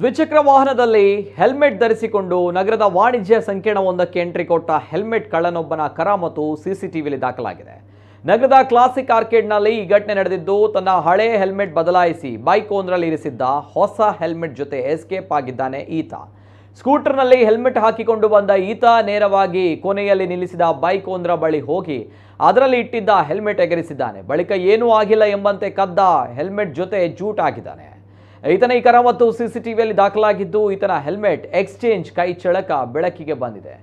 ದ್ವಿಚಕ್ರ ವಾಹನದಲ್ಲಿ ಹೆಲ್ಮೆಟ್ ಧರಿಸಿಕೊಂಡು ನಗರದ ವಾಣಿಜ್ಯ ಸಂಕೀರ್ಣವೊಂದಕ್ಕೆ ಎಂಟ್ರಿ ಕೊಟ್ಟ ಹೆಲ್ಮೆಟ್ ಕಳ್ಳನೊಬ್ಬನ ಕರಾಮತು ಸಿಸಿಟಿವಿಯಲ್ಲಿ ದಾಖಲಾಗಿದೆ. ನಗರದ ಕ್ಲಾಸಿಕ್ ಆರ್ಕೇಡ್ನಲ್ಲಿ ಈ ಘಟನೆ ನಡೆದಿದ್ದು, ತನ್ನ ಹಳೆ ಹೆಲ್ಮೆಟ್ ಬದಲಾಯಿಸಿ ಬೈಕ್ ಒಂದರಲ್ಲಿ ಇರಿಸಿದ್ದ ಹೊಸ ಹೆಲ್ಮೆಟ್ ಜೊತೆ ಎಸ್ಕೇಪ್ ಆಗಿದ್ದಾನೆ ಈತ. ಸ್ಕೂಟರ್ನಲ್ಲಿ ಹೆಲ್ಮೆಟ್ ಹಾಕಿಕೊಂಡು ಬಂದ ಈತ ನೇರವಾಗಿ ಕೊನೆಯಲ್ಲಿ ನಿಲ್ಲಿಸಿದ ಬೈಕ್ ಒಂದರ ಬಳಿ ಹೋಗಿ ಅದರಲ್ಲಿ ಇಟ್ಟಿದ್ದ ಹೆಲ್ಮೆಟ್ ಎಗರಿಸಿದ್ದಾನೆ. ಬಳಿಕ ಏನೂ ಆಗಿಲ್ಲ ಎಂಬಂತೆ ಕದ್ದ ಹೆಲ್ಮೆಟ್ ಜೊತೆ ಜೂಟ್ ಆಗಿದ್ದಾನೆ. ಈತನ ಈ ಕರಾಮತ್ತು ಸಿಸಿಟಿವಿಯಲ್ಲಿ ದಾಖಲಾಗಿದ್ದು, ಈತನ ಹೆಲ್ಮೆಟ್ ಎಕ್ಸ್ಚೇಂಜ್ ಕೈ ಚಳಕ ಬೆಳಕಿಗೆ ಬಂದಿದೆ.